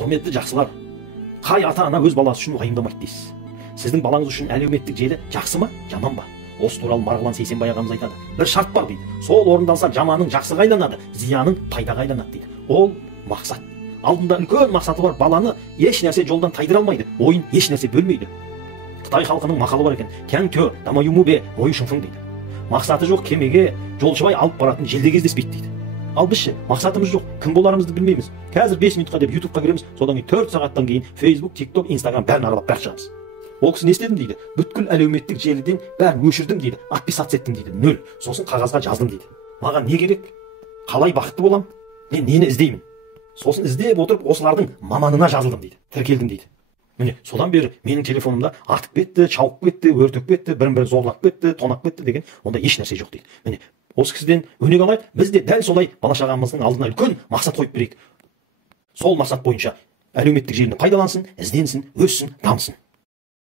Құрметті жақсылар, қай ата ана өз баласы үшін уайымдамайды дейсіз? Сіздің балаңыз үшін әлеуметтік желі жақсы ма, жаман ба? Осы туралы Марғұлан Сейсенбай ағамыз айтады. Бір шарт бар дейді. Сол орындалса жаманың жақсыға айланады, зияның пайдаға айланады дейді. Ол мақсат. Алдында үлкен мақсаты бар баланы еш нәрсе жолдан тайдыра алмайды, ойын еш нәрсе бөлмейді. Қытай халқының мақалы бар екен: "Кәң тө, дамаюму бе, ойы шыңфың" дейді. Мақсаты жоқ кемеге жолшыбай алып баратын желде кездеспейді дейді. Ал біз ше, мақсатымыз жоқ, кім боларымызды білмейміз. Қазір 5 минутқа деп YouTube-қа кіреміз, содан кейін 4 сағаттан кейін Facebook, TikTok, Instagram бәрін аралап бәрі шығамыз. Ол кісі не істедім дейді? Бүткіл әлеуметтік желіден бәрін өшірдім дейді, отписаться еттім дейді, 0. Сосын қағазға жаздым дейді. Маған не керек? Қалай бақытты болам? Мен нені іздеймін? Сосын іздеп отырып осылардың маманына жазылдым дейді, тіркелдім дейді. Міне, содан бері менің телефонымда артып кетті, шауып кетті, өртеп кетті, бірін-бірі зорлап кетті, тонап кетті деген онда еш нәрсе жоқ дейді. Міне, осы кісіден өнеге алайық, біз де дәл солай бала шағамыздың алдына үлкен мақсат қойып берейік. Сол мақсат бойынша әлеуметтік желіні пайдалансын, ізденсін, өссін, дамысын.